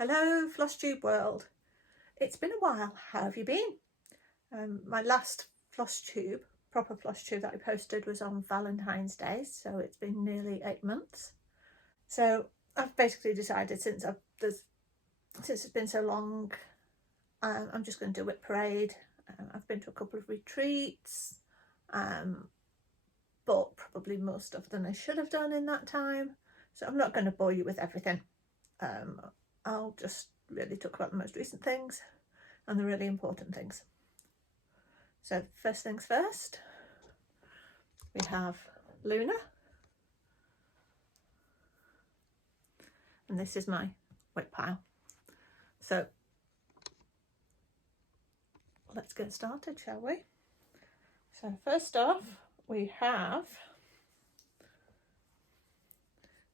Hello Flosstube world. It's been a while, how have you been? My last Flosstube, proper Flosstube that I posted was on Valentine's Day, so it's been nearly 8 months. So I've basically decided since it's been so long, I'm just going to do WIP Parade. I've been to a couple of retreats, but probably more stuff than I should have done in that time. So I'm not going to bore you with everything. I'll just really talk about the most recent things and the really important things. So first things first, we have Luna, and this is my WIP pile. So let's get started, shall we? So first off, we have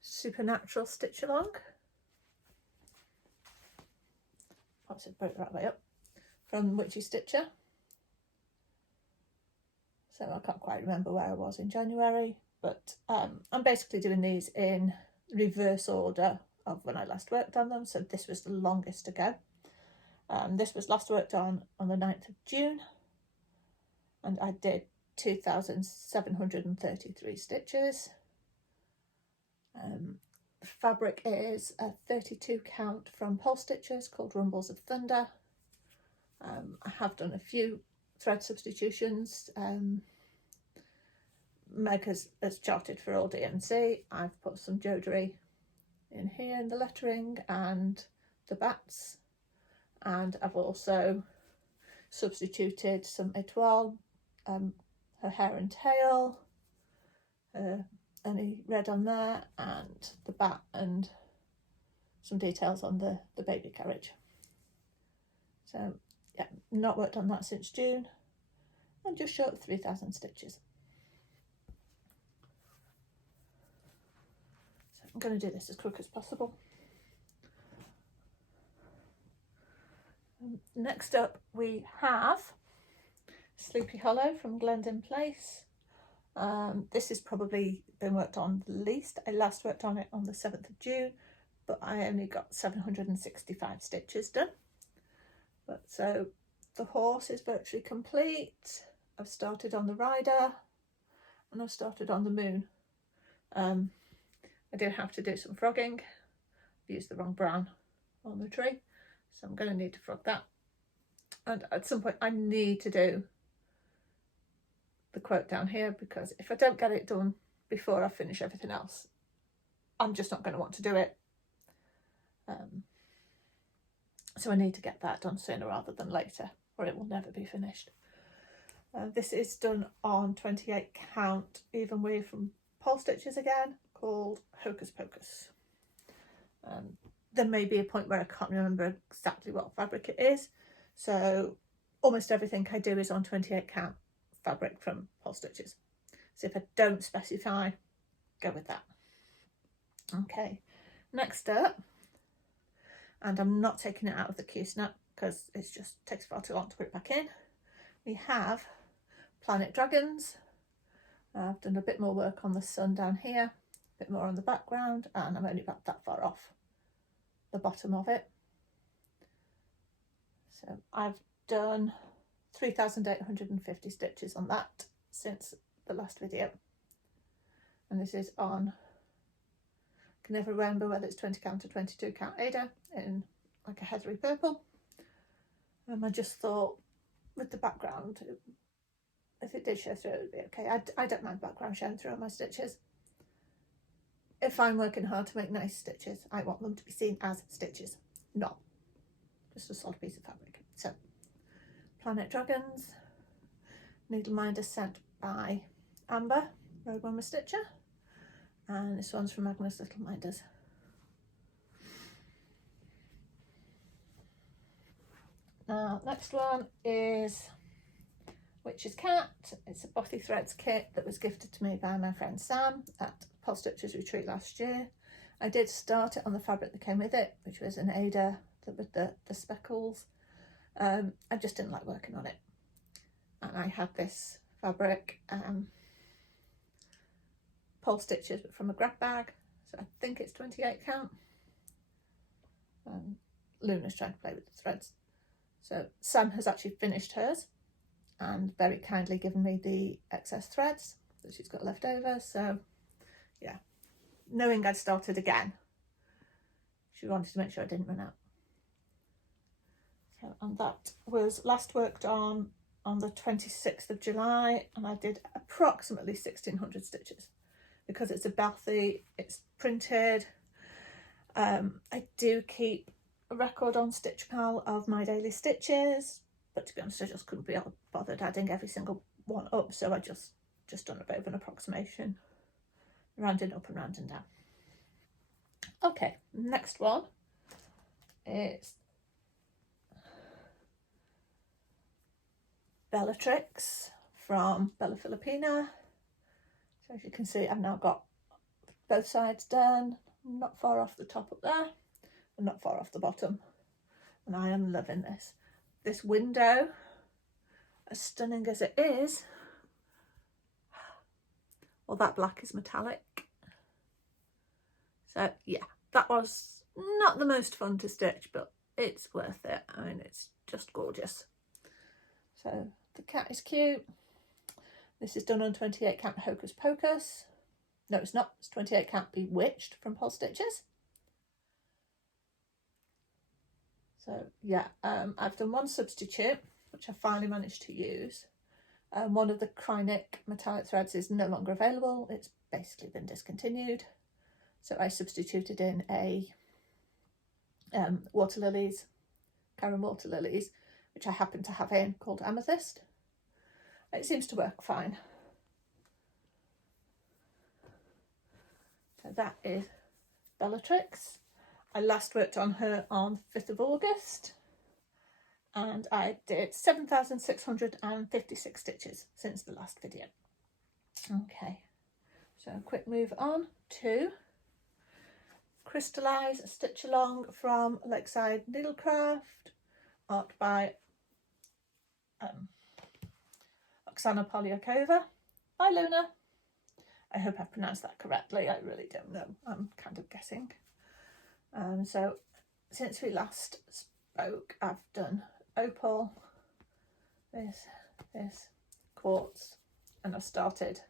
Supernatural Stitch Along. Perhaps it broke that way up. From Witchy Stitcher. So I can't quite remember where I was in January, but I'm basically doing these in reverse order of when I last worked on them. So this was the longest to go. This was last worked on the 9th of June, and I did 2,733 stitches. The fabric is a 32 count from Flosstubers called Rumbles of Thunder. I have done a few thread substitutions. Meg has charted for all DMC. I've put some Jodery in here in the lettering and the bats, and I've also substituted some etoile, her hair and tail, any red on there, and the bat, and some details on the baby carriage. So yeah, not worked on that since June, and just short of 3,000 stitches. So I'm going to do this as quick as possible. Next up we have Sleepy Hollow from Glendon Place. This has probably been worked on the least. I last worked on it on the 7th of June, but I only got 765 stitches done. But so the horse is virtually complete. I've started on the rider and I've started on the moon. I do have to do some frogging. I've used the wrong brown on the tree, so I'm going to need to frog that. And at some point I need to do the quote down here, because if I don't get it done before I finish everything else, I'm just not going to want to do it. So I need to get that done sooner rather than later, or it will never be finished. This is done on 28 count even weave from Flosstubers again, called Hocus Pocus. There may be a point where I can't remember exactly what fabric it is, so almost everything I do is on 28 count fabric from Flosstubers. So if I don't specify, go with that. Okay, next up, and I'm not taking it out of the Q-snap because it just takes far too long to put it back in, we have Planet Dragons. I've done a bit more work on the sun down here, a bit more on the background, and I'm only about that far off the bottom of it. So I've done 3,850 stitches on that since the last video, and this is on, I can never remember whether it's 20 count or 22 count Ada in like a heathery purple. I just thought with the background, if it did show through, it would be okay. I don't mind background showing through on my stitches. If I'm working hard to make nice stitches, I want them to be seen as stitches, not just a solid piece of fabric. So Planet Dragons, needle minder sent by Amber, Rogue Mama Stitcher, and this one's from Agnes Little Minders. Now next one is Witch's Cat. It's a Bothy Threads kit that was gifted to me by my friend Sam at Flosstubers retreat last year. I did start it on the fabric that came with it, which was an Ada with the speckles. I just didn't like working on it, and I had this fabric Flosstubers but from a grab bag, so I think it's 28 count. Luna's trying to play with the threads. So Sam has actually finished hers and very kindly given me the excess threads that she's got left over. So yeah, knowing I'd started again, she wanted to make sure I didn't run out. So, and that was last worked on the 26th of July, and I did approximately 1600 stitches. Because it's a Bathy, it's printed. I do keep a record on StitchPal of my daily stitches, but to be honest, I just couldn't be bothered adding every single one up, so I just done a bit of an approximation, rounding up and rounding down. Okay, next one is Bellatrix from Bella Filipina. So as you can see, I've now got both sides done. I'm not far off the top up there, and not far off the bottom. And I am loving this. This window, as stunning as it is, well, that black is metallic. So yeah, that was not the most fun to stitch, but it's worth it. I mean, it's just gorgeous. So the cat is cute. This is done on 28 count Hocus Pocus. No, it's not. It's 28 count Bewitched from Pole Stitches. So yeah, I've done one substitute, which I finally managed to use. One of the Krynic metallic threads is no longer available. It's basically been discontinued. So I substituted in a water lilies, Karen water lilies, which I happen to have in, called Amethyst. It seems to work fine. So that is Bellatrix. I last worked on her on 5th of August, and I did 7,656 stitches since the last video. Okay, so a quick move on to Crystallise Stitch Along from Lakeside Needlecraft, art by Oksana Polyakova. Hi Luna. I hope I pronounced that correctly. I really don't know. I'm kind of guessing. So since we last spoke, I've done opal, this, quartz, and I've started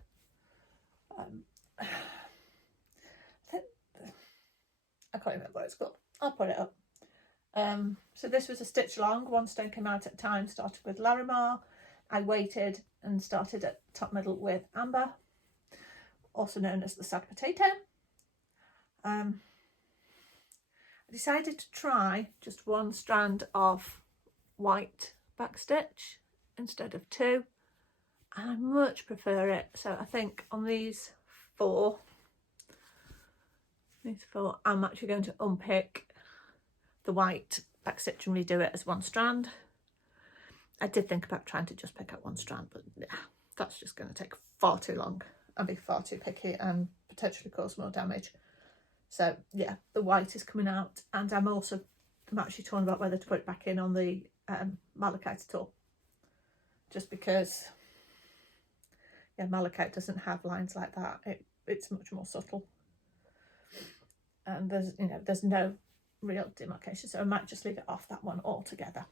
I can't remember what it's called. I'll put it up. So this was a stitch along. One stone came out at a time, started with Larimar. I waited and started at top middle with Amber, also known as the sad potato. I decided to try just one strand of white backstitch instead of two. I much prefer it. So I think on these four, I'm actually going to unpick the white backstitch and redo it as one strand. I did think about trying to just pick out one strand, but yeah, that's just going to take far too long and be far too picky and potentially cause more damage. So yeah, the white is coming out, and I'm actually torn about whether to put it back in on the malachite at all, just because yeah, malachite doesn't have lines like that. It's much more subtle, and there's no real demarcation, so I might just leave it off that one altogether.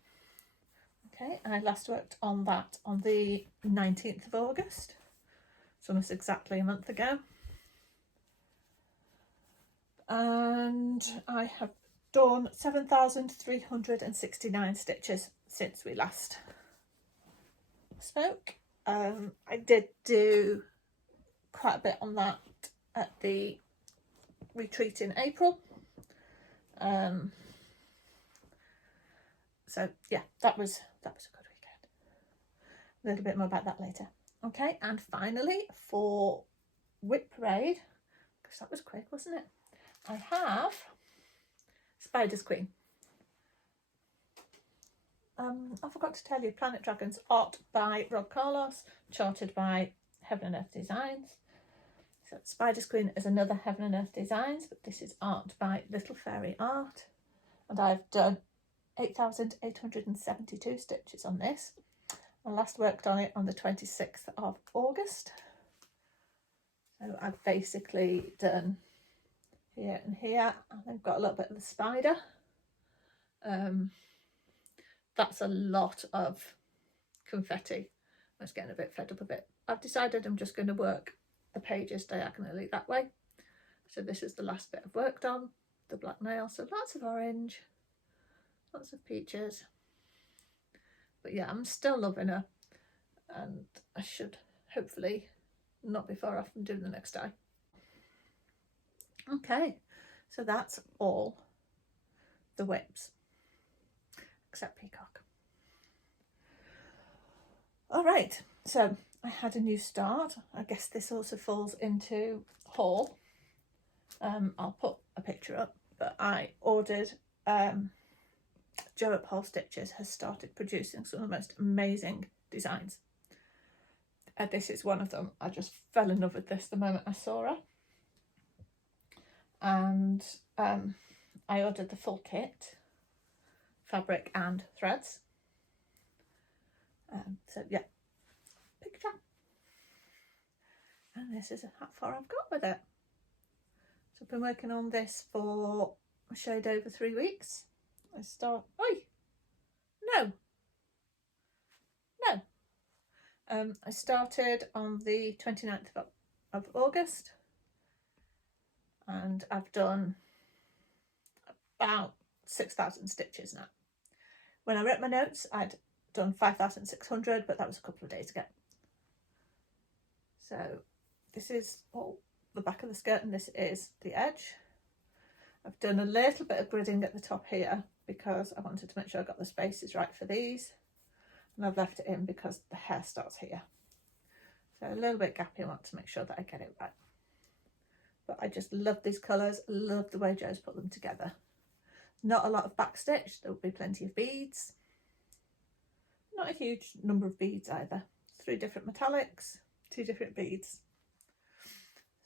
Okay, I last worked on that on the 19th of August, so almost exactly a month ago. And I have done 7,369 stitches since we last spoke. I did do quite a bit on that at the retreat in April. So yeah, that was a good weekend. A little bit more about that later. Okay, and finally for WIP Parade, because that was quick, wasn't it? I have Spider's Queen. I forgot to tell you, Planet Dragons, art by Rob Carlos, charted by Heaven and Earth Designs. So Spider's Queen is another Heaven and Earth Designs, but this is art by Little Fairy Art, and I've done 8,872 stitches on this. I last worked on it on the 26th of August. So I've basically done here and here, and I've got a little bit of the spider, That's a lot of confetti. I was getting a bit fed up of it. I've decided I'm just going to work the pages diagonally that way. So this is the last bit I've worked on, the black nail. So lots of orange, lots of peaches. But yeah, I'm still loving her, and I should hopefully not be far off from doing the next eye. Okay, so that's all the WIPs, except Peacock. All right, so I had a new start. I guess this also falls into haul. I'll put a picture up, but I ordered WIP Stitches has started producing some of the most amazing designs. This is one of them. I just fell in love with this the moment I saw her. And I ordered the full kit, fabric and threads. So yeah, picture. And this is how far I've got with it. So I've been working on this for a shade over 3 weeks. I started on the 29th of August, and I've done about 6,000 stitches now. When I wrote my notes, I'd done 5,600, but that was a couple of days ago. So this is all the back of the skirt, and this is the edge. I've done a little bit of gridding at the top here because I wanted to make sure I got the spaces right for these, and I've left it in because the hair starts here. So a little bit gappy, I want to make sure that I get it right. But I just love these colours, love the way Jo's put them together. Not a lot of backstitch, there will be plenty of beads. Not a huge number of beads either. 3 different metallics, 2 different beads.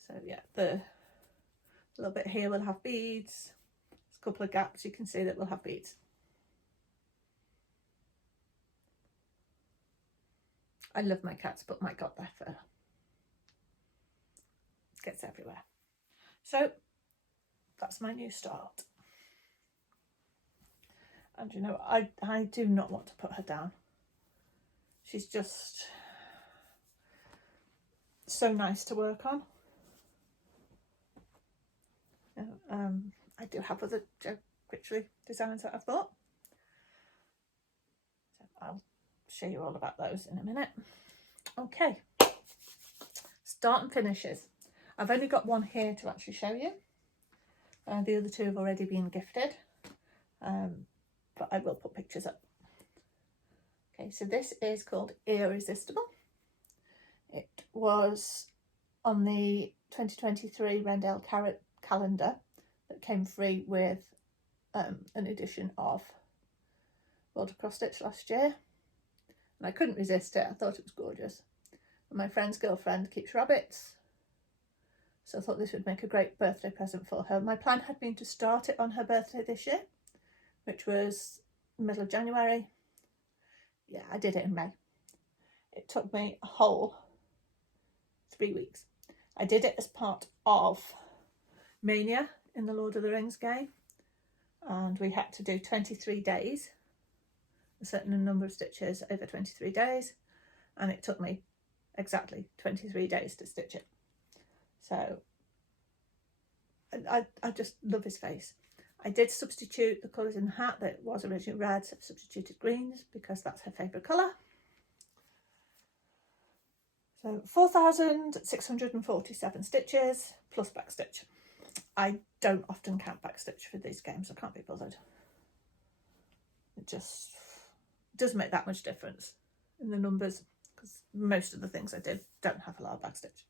So yeah, the little bit here will have beads. There's a couple of gaps you can see that will have beads. I love my cats, but my God, their fur gets everywhere. So that's my new start. And you know, I do not want to put her down. She's just so nice to work on. I do have other Jo Critchley designs that I've bought. So I'll show you all about those in a minute. Okay, start and finishes. I've only got one here to actually show you. The other 2 have already been gifted, but I will put pictures up. Okay, so this is called Irresistible. It was on the 2023 Rendell calendar that came free with an edition of World of Cross Stitch last year. And I couldn't resist it. I thought it was gorgeous. And my friend's girlfriend keeps rabbits, so I thought this would make a great birthday present for her. My plan had been to start it on her birthday this year, which was middle of January. Yeah, I did it in May. It took me a whole 3 weeks. I did it as part of Mania in the Lord of the Rings game, and we had to do 23 days, a certain number of stitches over 23 days, and it took me exactly 23 days to stitch it. So I just love his face. I did substitute the colours in the hat that was originally red, so I've substituted greens because that's her favourite colour. So 4,647 stitches plus backstitch. I don't often count backstitch for these games, I can't be bothered. It just doesn't make that much difference in the numbers because most of the things I did don't have a lot of backstitch.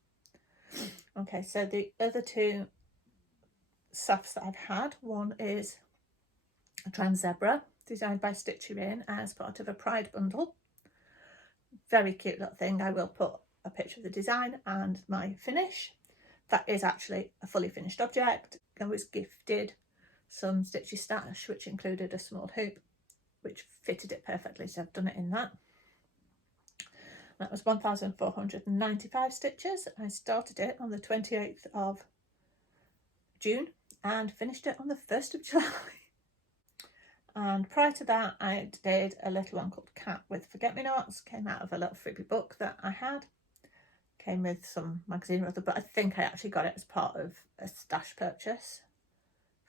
Okay, so the other 2 safs that I've had, one is a trans zebra designed by Stitch You In as part of a Pride bundle. Very cute little thing. I will put a picture of the design and my finish. That is actually a fully finished object. I was gifted some Stitchy stash, which included a small hoop, which fitted it perfectly, so I've done it in that. That was 1,495 stitches. I started it on the 28th of June and finished it on the 1st of July. And prior to that, I did a little one called Cat with Forget-Me-Nots. Came out of a little freebie book that I had. Came with some magazine or other, but I think I actually got it as part of a stash purchase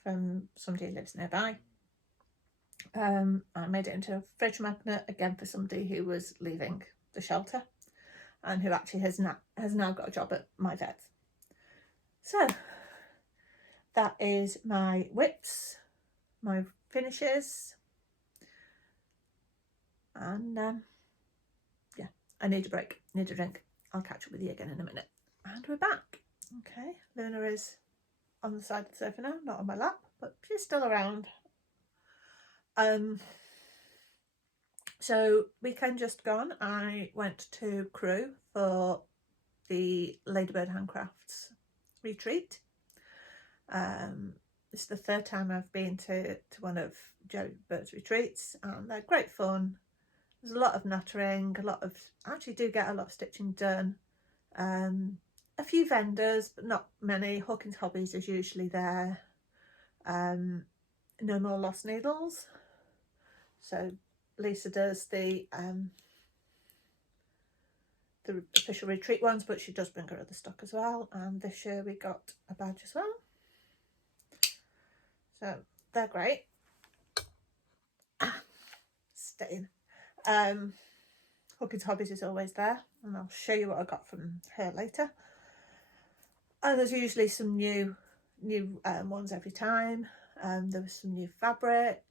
from somebody who lives nearby. I made it into a fridge magnet, again for somebody who was leaving the shelter and who actually has now got a job at my vet's. So that is my WIPs, my finishes, and yeah, I need a break, need a drink. I'll catch up with you again in a minute. And we're back. Okay, Luna is on the side of the sofa now, not on my lap, but she's still around. So weekend just gone, I went to Crewe for the Ladybird Handcrafts retreat. It's the third time I've been to one of Jo Bird's retreats, and they're great fun. There's a lot of nattering, I actually do get a lot of stitching done. A few vendors, but not many. Hawkins Hobbies is usually there. No More Lost Needles. So Lisa does the official retreat ones, but she does bring her other stock as well. And this year we got a badge as well. So they're great. Staying. Hawkins Hobbies is always there, and I'll show you what I got from her later. And there's usually some new ones every time. There was some new fabric.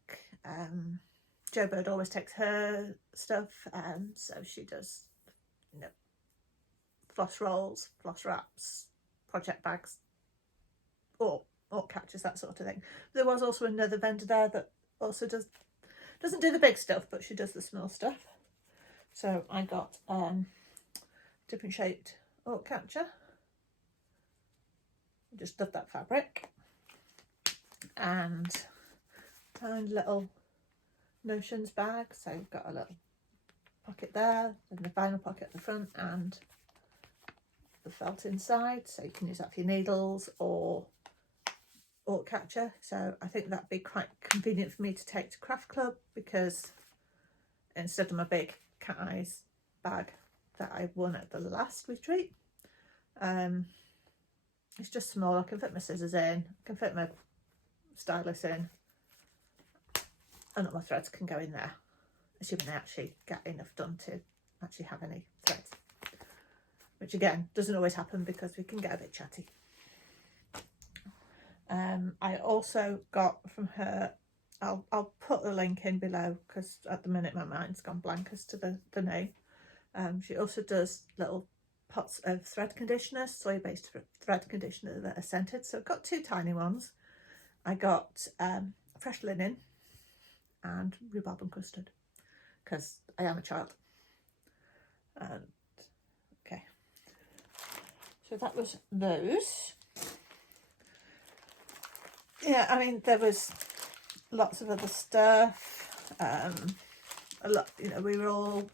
Jo Bird always takes her stuff, so she does, you know, floss rolls, floss wraps, project bags, or catches, that sort of thing. There was also another vendor there that also doesn't do the big stuff, but she does the small stuff. So I got different shaped orc catcher. Just love that fabric, and tiny little notions bag. So you've got a little pocket there, and the vinyl pocket at the front, and the felt inside. So you can use that for your needles or orc catcher. So I think that'd be quite convenient for me to take to craft club, because instead of my big cat eyes bag that I won at the last retreat, it's just small. I can fit my scissors in, I can fit my stylus in, and all my threads can go in there, assuming I actually get enough done to actually have any threads, which again doesn't always happen because we can get a bit chatty. I also got from her, I'll put the link in below because at the minute my mind's gone blank as to the name. She also does little pots of thread conditioner, soy-based thread conditioner that are scented. So I've got two tiny ones. I got fresh linen and rhubarb and custard because I am a child. And okay, so that was those. Yeah, I mean, there was lots of other stuff. A lot, you know, we were all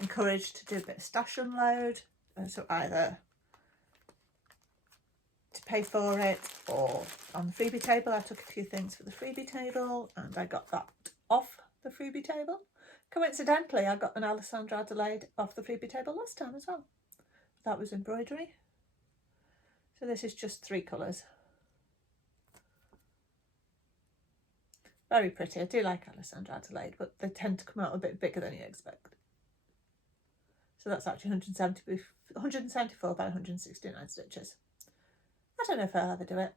encouraged to do a bit of stash unload, and so either to pay for it or on the freebie table. I took a few things for the freebie table, and I got that off the freebie table. Coincidentally, I got an Alessandra Adelaide off the freebie table last time as well. That was embroidery. So this is just 3 colours. Very pretty. I do like Alessandra Adelaide, but they tend to come out a bit bigger than you expect. So that's actually 174 by 169 stitches. I don't know if I'll ever do it,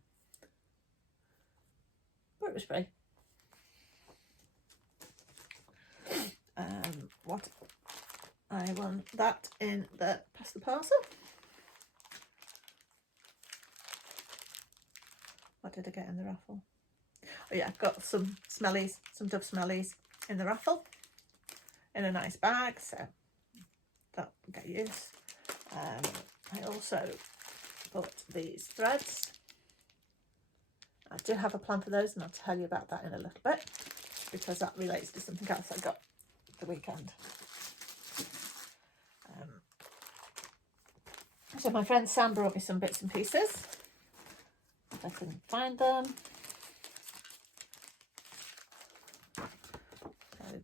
but it was free. What I won that in the Pass the Parcel. What did I get in the raffle? Oh yeah, I've got some smellies, some Dove smellies in the raffle in a nice bag, so that will get used. I also bought these threads. I do have a plan for those, and I'll tell you about that in a little bit, because that relates to something else I got the weekend. So my friend Sam brought me some bits and pieces, if I can find them.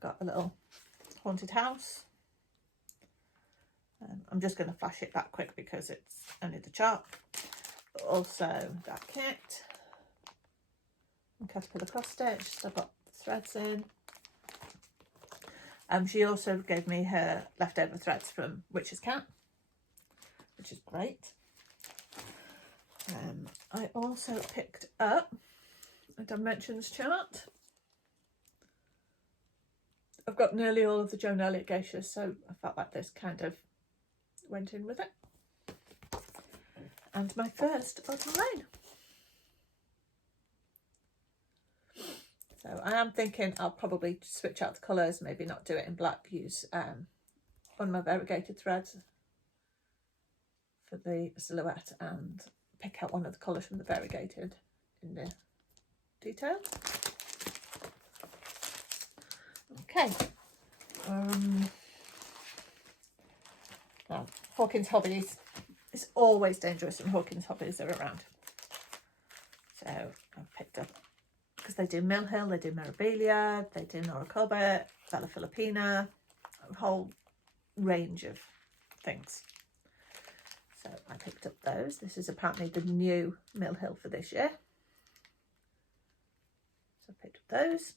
got a little haunted house. I'm just going to flash it back quick because it's only the chart. But also that kit. And Caterpillar cross stitch. So I've got the threads in. She also gave me her leftover threads from Witch's Cat, which is great. I also picked up a Dimensions chart. I've got nearly all of the Joan Elliott geishas, so I felt like this kind of went in with it. And my first Autumn Rain. So I am thinking I'll probably switch out the colours, maybe not do it in black, use one of my variegated threads for the silhouette and pick out one of the colours from the variegated in the detail. Okay. Now, Hawkins Hobbies. It's always dangerous when Hawkins Hobbies are around. So I've picked up, because they do Mill Hill, they do Mirabilia, they do Nora Corbett, Bella Filipina, a whole range of things. So I picked up those. This is apparently the new Mill Hill for this year. So I picked up those.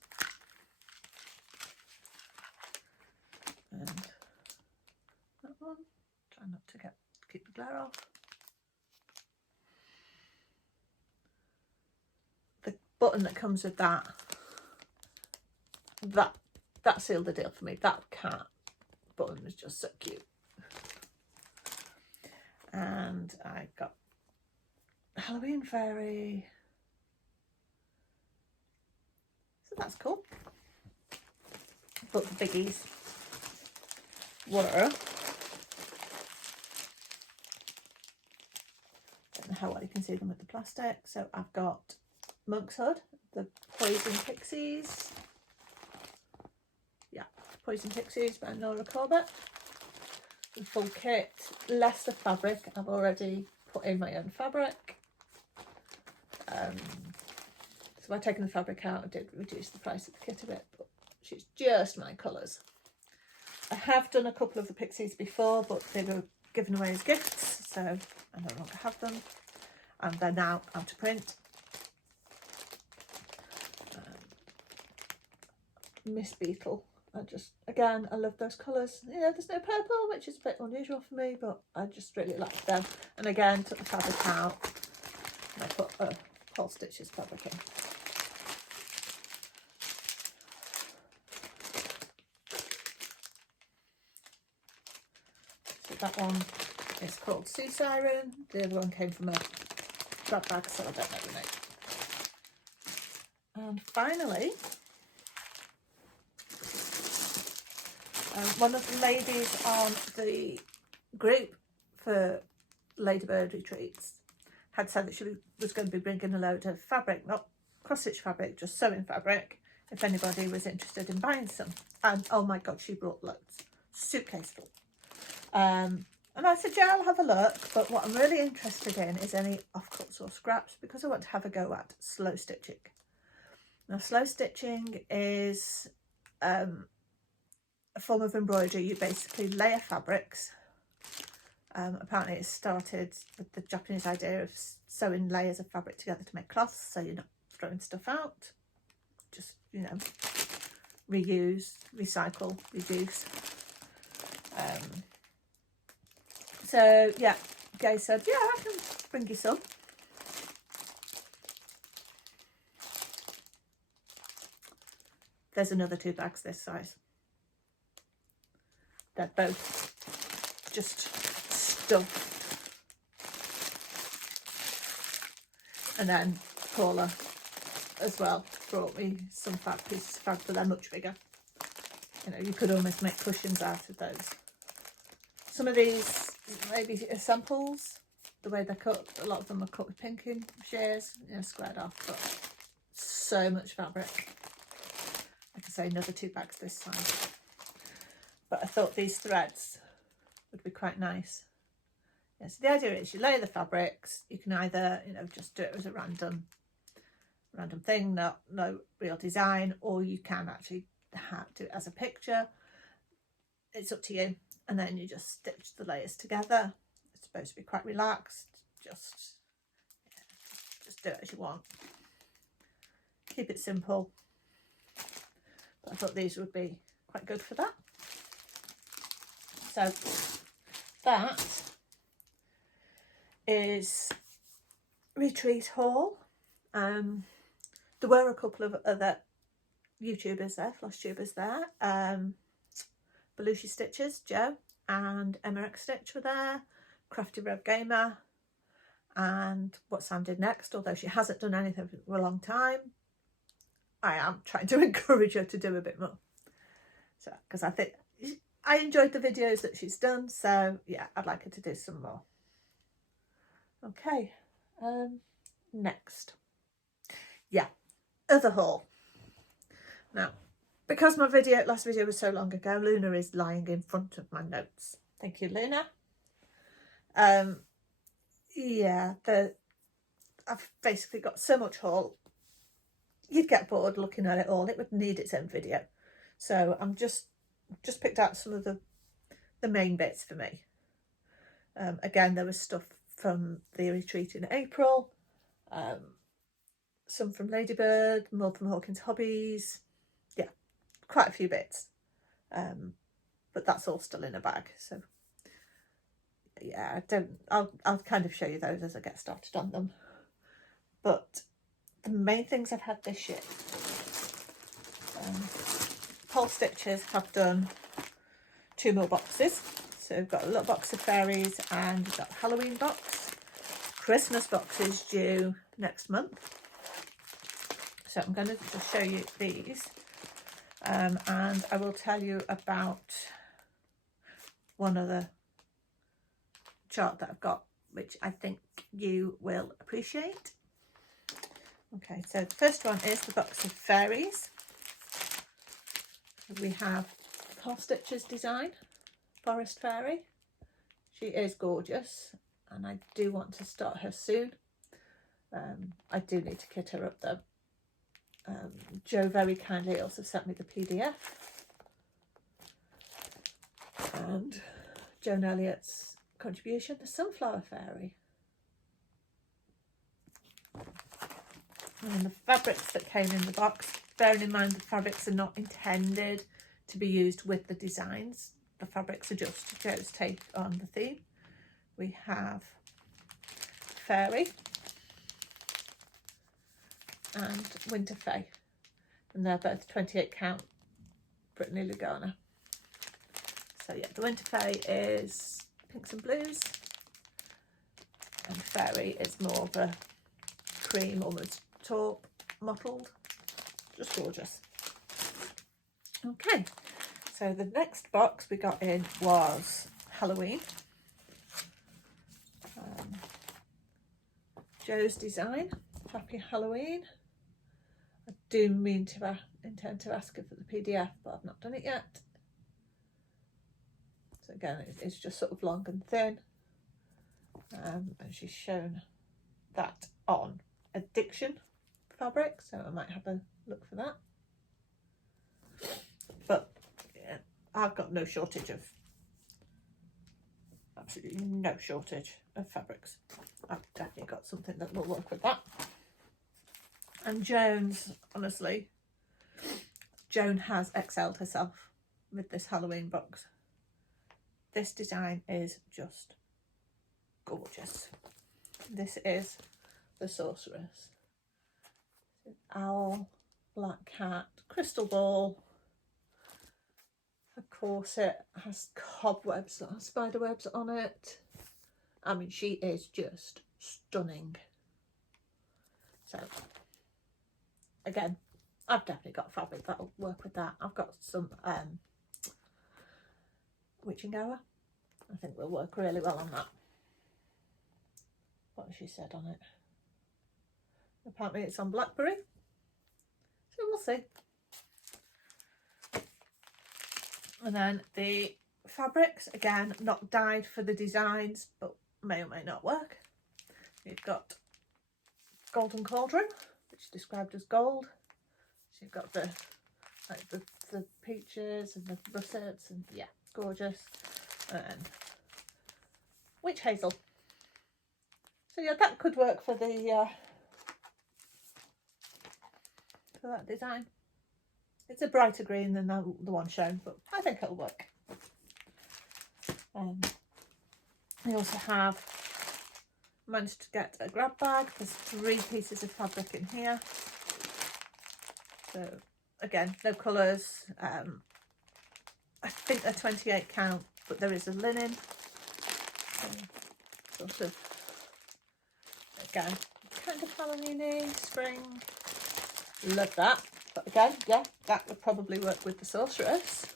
And that one. Try not to keep the glare off. The button that comes with that sealed the deal for me. That cat button is just so cute. And I got Halloween Fairy. So that's cool. But the biggies were, don't know how well you can see them with the plastic. So I've got Monk's Hood, the Poison Pixies. Yeah, Poison Pixies by Nora Corbett. The full kit, less the fabric. I've already put in my own fabric. So by taking the fabric out, I did reduce the price of the kit a bit, but she's just my colours. I have done a couple of the Pixies before, but they were given away as gifts, so I no longer have them. And they're now out of print. Miss Beetle. Again, I love those colours. You know, there's no purple, which is a bit unusual for me, but I just really like them. And again, took the fabric out and I put a Paul Stitches fabric in. So that one is called Sea Siren. The other one came from a grab bag, so I don't know the name. And finally, one of the ladies on the group for Ladybird Retreats had said that she was going to be bringing a load of fabric, not cross-stitch fabric, just sewing fabric, if anybody was interested in buying some. And oh my God, she brought loads, suitcase full. And I said, yeah, I'll have a look, but what I'm really interested in is any offcuts or scraps, because I want to have a go at slow stitching. Now, slow stitching is a form of embroidery. You basically layer fabrics. Apparently it started with the Japanese idea of sewing layers of fabric together to make cloths, so you're not throwing stuff out. Just, you know, reuse, recycle, reduce. So yeah, Gay said, yeah, I can bring you some. There's another 2 bags this size. They're both just stuffed. And then Paula as well brought me some fab pieces of fabric, but they're much bigger. You know, you could almost make cushions out of those. Some of these maybe are samples, the way they're cut. A lot of them are cut with pinking shears, you know, squared off, but so much fabric. Like I say, another 2 bags this size. But I thought these threads would be quite nice. Yeah, so the idea is you layer the fabrics. You can either, you know, just do it as a random thing, no real design, or you can actually do it as a picture. It's up to you. And then you just stitch the layers together. It's supposed to be quite relaxed. Just do it as you want. Keep it simple. But I thought these would be quite good for that. So that is Retreat haul. There were a couple of other YouTubers there, Flosstubers there. Belushi Stitches, Joe, and Emmerich Stitch were there. Crafty Rev Gamer, and what Sam did next, although she hasn't done anything for a long time. I am trying to encourage her to do a bit more. So, because I think I enjoyed the videos that she's done, so yeah, I'd like her to do some more. Okay, next. Yeah, other haul. Now, because my last video was so long ago, Luna is lying in front of my notes. Thank you, Luna. Yeah, I've basically got so much haul. You'd get bored looking at it all. It would need its own video. So I'm just picked out some of the main bits for me. Again, there was stuff from the retreat in April, some from Ladybird, more from Hawkins Hobbies. Yeah, quite a few bits. But that's all still in a bag. So yeah, I'll kind of show you those as I get started on them. But the main things I've had this year, Pole Stitchers have done 2 more boxes. So we've got a little box of fairies and we've got Halloween box. Christmas box is due next month. So I'm going to just show you these. And I will tell you about one other chart that I've got, which I think you will appreciate. Okay, so the first one is the box of fairies. We have Pole Stitchers design, Forest Fairy. She is gorgeous and I do want to start her soon. I do need to kit her up though. Joe very kindly also sent me the PDF. And Joan Elliott's contribution, the Sunflower Fairy. And the fabrics that came in the box, bearing in mind the fabrics are not intended to be used with the designs. The fabrics are just Joe's take on the theme. We have Fairy and Winter Fae, and they're both 28 count Brittany Lugana. So yeah, the Winter Fae is pinks and blues, and Fairy is more of a cream, almost taupe, mottled, just gorgeous. Okay, so the next box we got in was Halloween. Joe's design, Happy Halloween. I do intend to ask her for the PDF, but I've not done it yet. So again, it's just sort of long and thin. And she's shown that on Addiction fabric, so I might have a look for that. But yeah, I've got no shortage of, absolutely no shortage of fabrics. I've definitely got something that will work with that. And Joan's, honestly, Joan has excelled herself with this Halloween box. This design is just gorgeous. This is the Sorceress. Owl, black cat, crystal ball. Her corset has cobwebs, spider webs on it. I mean, she is just stunning. So, again, I've definitely got fabric that'll work with that. I've got some Witching Hour. I think will work really well on that. What has she said on it? Apparently it's on Blackberry. So we'll see. And then the fabrics, again, not dyed for the designs, but may or may not work. You've got Golden Cauldron, which is described as gold. So you've got the like the peaches and the russets, and yeah, gorgeous. And witch hazel. So yeah, that could work for the for that design. It's a brighter green than the one shown, but I think it'll work. I also have managed to get a grab bag. There's 3 pieces of fabric in here. So again, no colours. I think they're 28 count, but there is a linen. So sort of, again, kind of Halloween-y, spring. Love that. But again, yeah, that would probably work with the sorceress.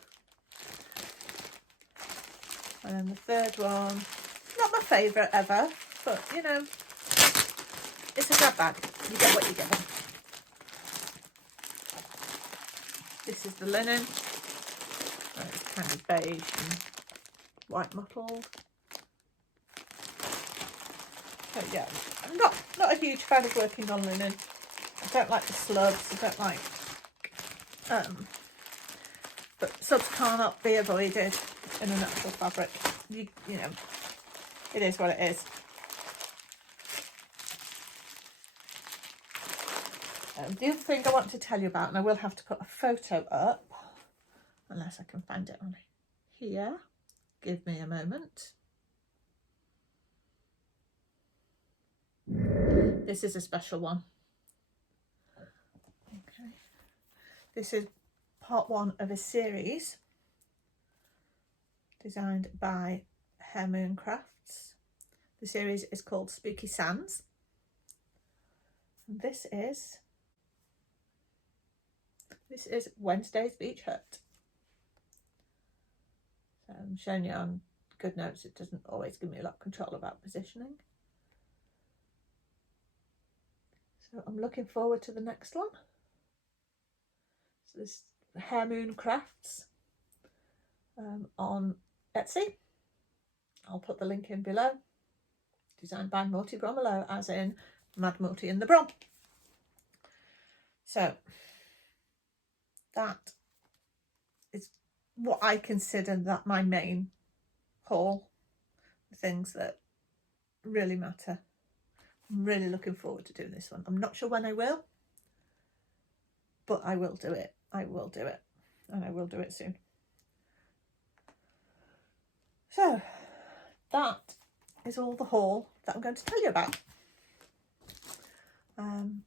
And then the third one, not my favourite ever, but you know, it's a grab bag. You get what you get. This is the linen. It's kind of beige and white mottled. So yeah, I'm not a huge fan of working on linen. I don't like the slubs. I don't like, but slubs cannot be avoided in a natural fabric. You know, it is what it is. The other thing I want to tell you about, and I will have to put a photo up, unless I can find it on here. Give me a moment. This is a special one. Okay. This is part 1 of a series designed by Hair Moon Crafts. The series is called Spooky Sands. And this is Wednesday's Beach Hut. So I'm showing you on good notes. It doesn't always give me a lot of control about positioning. So I'm looking forward to the next one. So this is Hair Moon Crafts on Etsy. I'll put the link in below. Designed by Morty Bromelo, as in Mad Morty and the Brom. So that is what I consider that my main haul, the things that really matter. I'm really looking forward to doing this one. I'm not sure when I will, but I will do it. I will do it, and I will do it soon. So that is all the haul that I'm going to tell you about.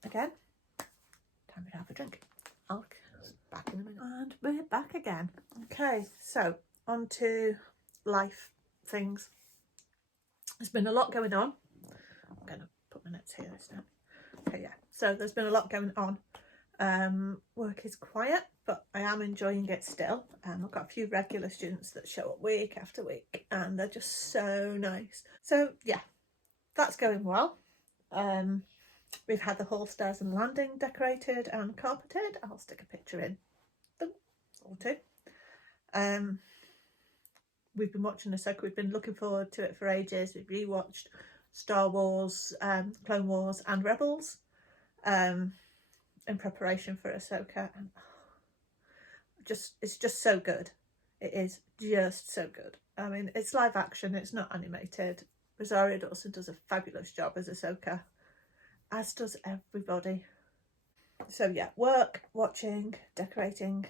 Again, time to have a drink. I'll be back in a minute. And we're back again. Okay, so on to life things. There's been a lot going on. I'm going to put my notes here this time. Okay, yeah. So there's been a lot going on. Work is quiet, but I am enjoying it still. I've got a few regular students that show up week after week, and they're just so nice. So yeah, that's going well. We've had the hall stairs and landing decorated and carpeted. I'll stick a picture in them or two. We've been watching Ahsoka. We've been looking forward to it for ages. We've rewatched Star Wars, Clone Wars and Rebels in preparation for Ahsoka, and it's just so good. It is just so good. I mean, it's live action, it's not animated. Rosario Dawson does a fabulous job as Ahsoka, as does everybody. So yeah, work, watching, decorating,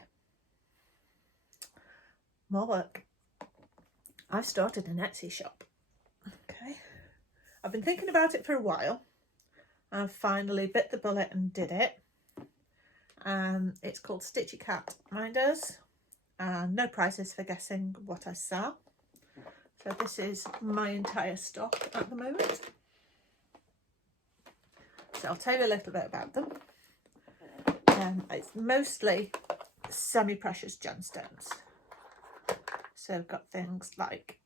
more work. I've started an Etsy shop. Okay, I've been thinking about it for a while. I finally bit the bullet and did it. It's called Stitchy Cat Minders, and no prizes for guessing what I sell. So this is my entire stock at the moment. So I'll tell you a little bit about them. It's mostly semi-precious gemstones. So I've got things like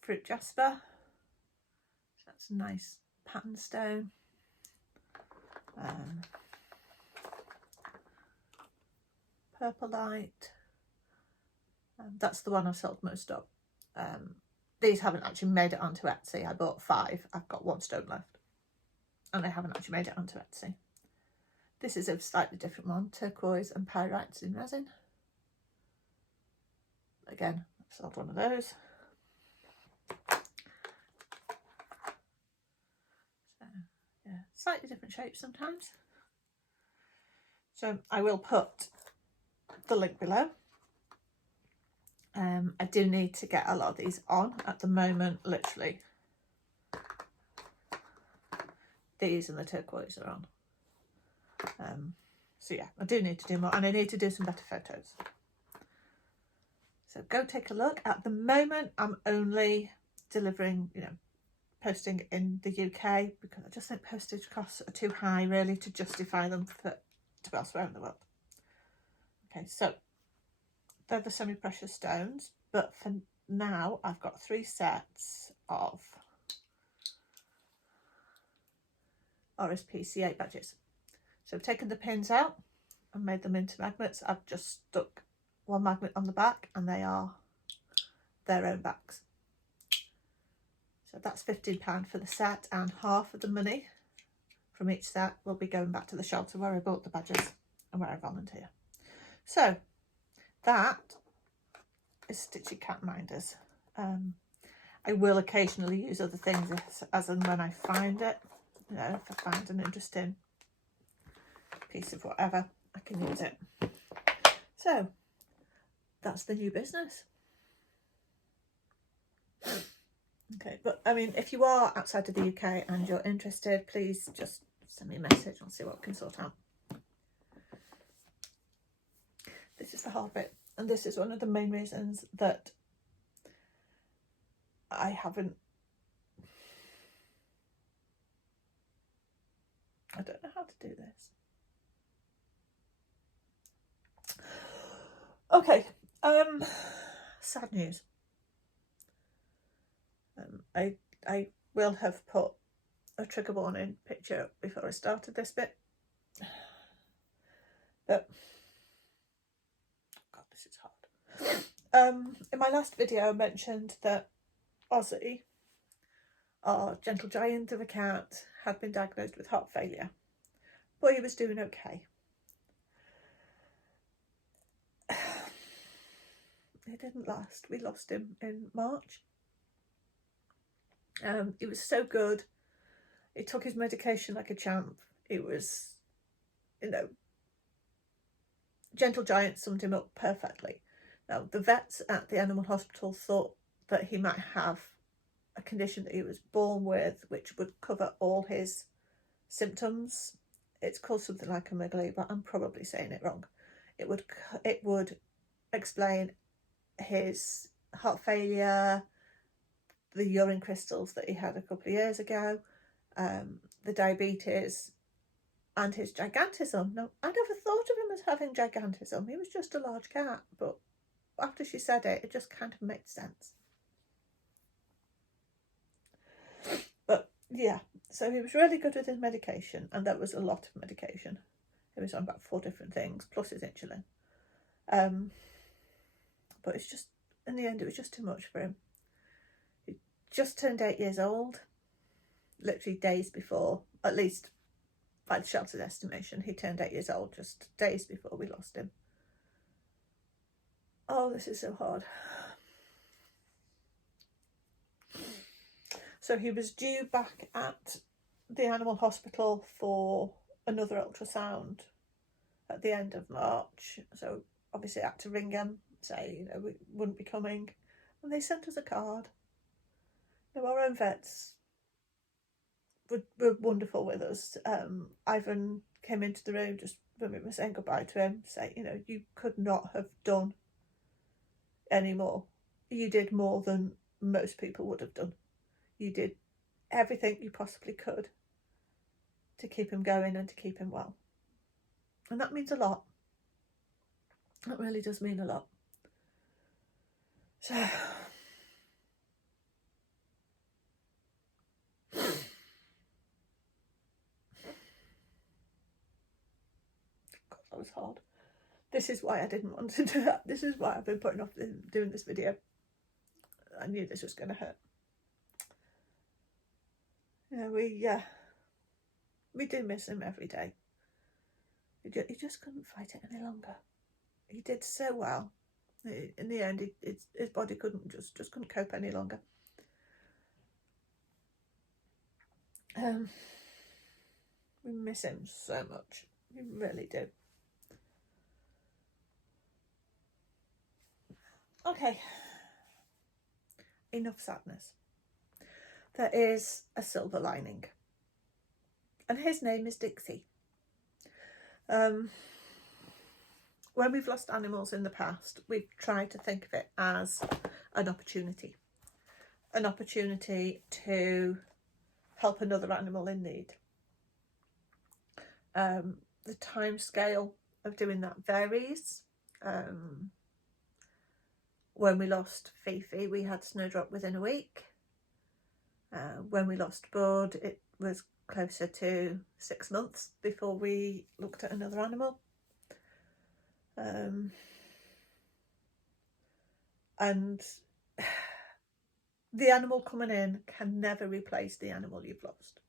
fruit jasper. So that's a nice pattern stone. Purple-lite. That's the one I've sold most of. These haven't actually made it onto Etsy. I bought 5. I've got 1 stone left, and I haven't actually made it onto Etsy. This is a slightly different one, turquoise and pyrites in resin. Again, I've sold one of those. So, yeah, slightly different shapes sometimes. So I will put the link below. I do need to get a lot of these on at the moment. Literally, these and the turquoise are on. So yeah, I do need to do more, and I need to do some better photos. So go take a look. At the moment, I'm only delivering, you know, posting in the UK because I just think postage costs are too high really to justify them to elsewhere in the world. Okay, so they're the semi-precious stones, but for now I've got 3 sets of RSPCA badges. So I've taken the pins out and made them into magnets. I've just stuck one magnet on the back and they are their own backs. So that's £15 for the set, and half of the money from each set will be going back to the shelter where I bought the badges and where I volunteer. So that is Stitchy Cat Minders. I will occasionally use other things as and when I find it. You know, if I find an interesting piece of whatever, I can use it. So that's the new business. Okay, but I mean, if you are outside of the UK and you're interested, please just send me a message. I'll see what we can sort out. This is the hard bit, and this is one of the main reasons that I don't know how to do this. Okay, sad news. I will have put a trigger warning picture up before I started this bit, but God, this is hard. In my last video I mentioned that Ozzy, our gentle giant of a cat, had been diagnosed with heart failure, but he was doing okay. It didn't last. We lost him in March. He was so good. He took his medication like a champ. It was, you know, Gentle Giant summed him up perfectly. Now, the vets at the animal hospital thought that he might have a condition that he was born with, which would cover all his symptoms. It's called something like a megaly, but I'm probably saying it wrong. It would explain his heart failure, the urine crystals that he had a couple of years ago, the diabetes, and his gigantism. Now, I never thought of him as having gigantism. He was just a large cat, but after she said it, it just kind of made sense. But yeah, so he was really good with his medication, and that was a lot of medication. He was on about 4 different things, plus his insulin. But it's just, in the end, it was just too much for him. He just turned 8 years old, literally days before, at least by the shelter's estimation, he turned 8 years old just days before we lost him. Oh, this is so hard. So he was due back at the animal hospital for another ultrasound at the end of March. So obviously I had to ring him, say, you know, we wouldn't be coming. And they sent us a card. You know, our own vets were wonderful with us. Ivan came into the room just when we were saying goodbye to him, say, you know, you could not have done any more. You did more than most people would have done. You did everything you possibly could to keep him going and to keep him well. And that means a lot. That really does mean a lot. So God, that was hard. This is why I didn't want to do that. This is why I've been putting off doing this video. I knew this was going to hurt. You know, we do miss him every day. He just couldn't fight it any longer. He did so well. In the end, his body just couldn't cope any longer. We miss him so much. We really do. Okay. Enough sadness. There is a silver lining. And his name is Dixie. When we've lost animals in the past, we've tried to think of it as an opportunity. An opportunity to help another animal in need. The time scale of doing that varies. When we lost Fifi, we had Snowdrop within a week. When we lost Bud, it was closer to 6 months before we looked at another animal. And the animal coming in can never replace the animal you've lost.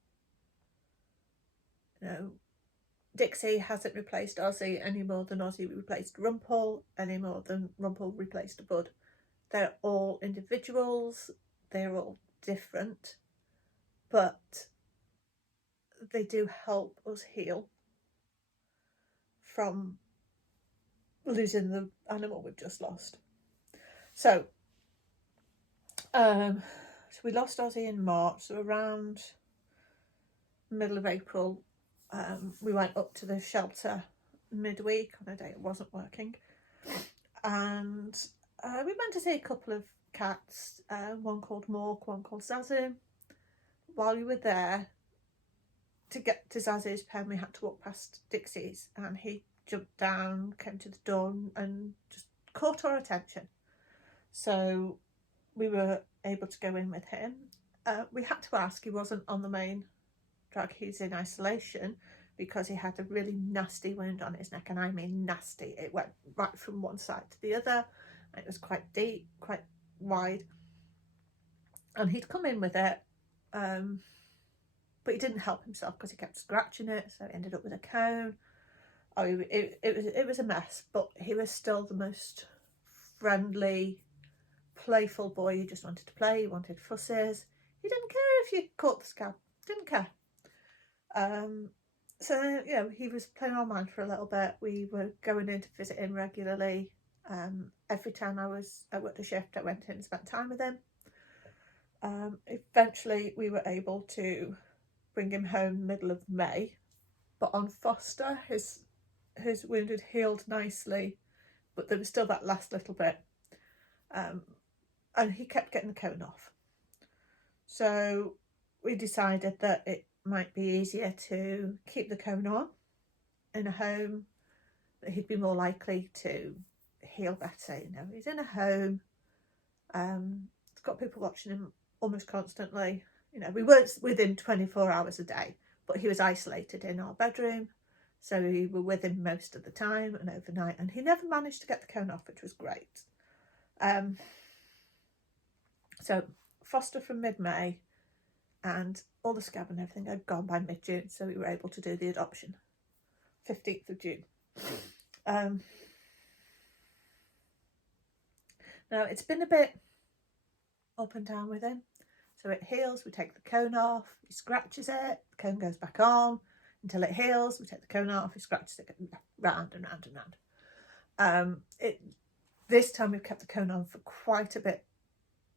You know, Dixie hasn't replaced Ozzy any more than Ozzy replaced Rumpel, any more than Rumpel replaced Bud. They're all individuals, they're all different, but they do help us heal from losing the animal we've just lost. So we lost Ozzy in March, so around middle of April, we went up to the shelter midweek on a day it wasn't working, and we went to see a couple of cats, one called Mork, one called Zazu. While we were there, to get to Zazu's pen, we had to walk past Dixie's, and he jumped down, came to the door and just caught our attention. So we were able to go in with him. We had to ask, he wasn't on the main drag, he's in isolation because he had a really nasty wound on his neck, and I mean nasty. It went right from one side to the other. It was quite deep, quite wide, and he'd come in with it, but he didn't help himself because he kept scratching it, so he ended up with a cone. It was a mess, but he was still the most friendly, playful boy. He just wanted to play, he wanted fusses. He didn't care if you caught the scab, didn't care. So, you know, he was playing our mind for a little bit. We were going in to visit him regularly. Every time I worked a shift, I went in and spent time with him. Eventually we were able to bring him home middle of May, but on Foster, his wound had healed nicely, but there was still that last little bit, and he kept getting the cone off. So we decided that it might be easier to keep the cone on in a home, that he'd be more likely to heal better. You know, he's in a home, it's got people watching him almost constantly. You know, we weren't with him 24 hours a day, but he was isolated in our bedroom, so we were with him most of the time and overnight, and he never managed to get the cone off, which was great. So Foster from mid-May, and all the scab and everything had gone by mid-June, so we were able to do the adoption 15th of June. Now it's been a bit up and down with him. So it heals, we take the cone off, he scratches it, the cone goes back on until it heals, we take the cone off, he scratches it, round and round and round. This time we've kept the cone on for quite a bit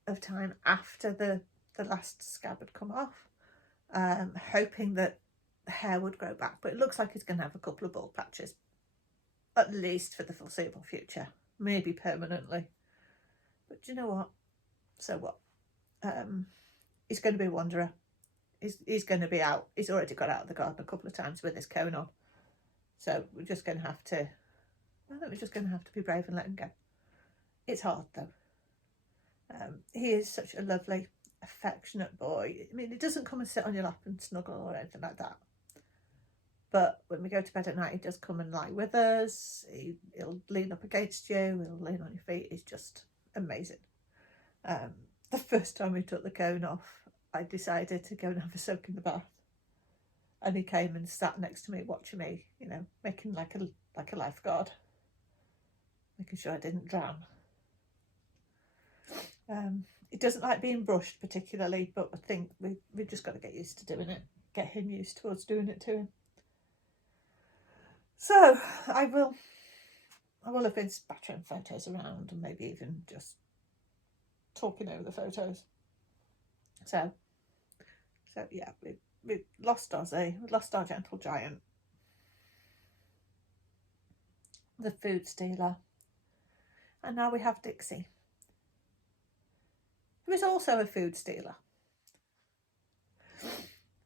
of time after the last scab had come off, hoping that the hair would grow back, but it looks like he's going to have a couple of bald patches, at least for the foreseeable future, maybe permanently. But do you know what? So what? He's going to be a wanderer. He's going to be out. He's already got out of the garden a couple of times with his cone on. So we're just going to have to, I think we're just going to have to be brave and let him go. It's hard though. He is such a lovely, affectionate boy. I mean, he doesn't come and sit on your lap and snuggle or anything like that. But when we go to bed at night, he does come and lie with us. He'll lean up against you. He'll lean on your feet. He's just amazing. The first time we took the cone off, I decided to go and have a soak in the bath, and he came and sat next to me watching me, you know, making like a lifeguard, making sure I didn't drown. He doesn't like being brushed particularly, but I think we've just got to get used to doing it, get him used to us doing it to him. So I will have been spattering photos around and maybe even just talking over the photos. So yeah, we've lost Ozzy, we've lost our gentle giant, the food stealer, and now we have Dixie, who is also a food stealer.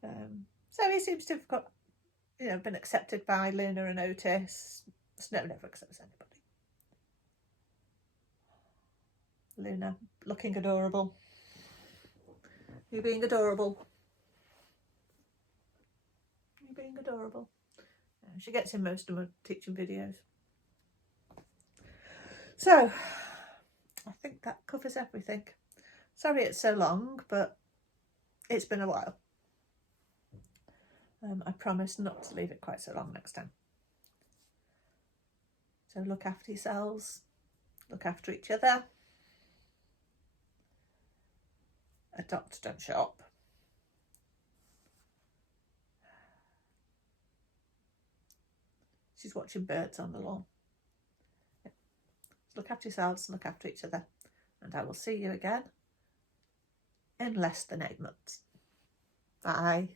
So he seems to have got, been accepted by Luna and Otis. Snow never accepts anybody. Luna looking adorable. You being adorable. You being adorable. She gets in most of my teaching videos. So I think that covers everything. Sorry it's so long, but it's been a while. I promise not to leave it quite so long next time. So look after yourselves, look after each other, adopt, don't shop. She's watching birds on the lawn. Look after yourselves, look after each other, and I will see you again in less than 8 months. Bye.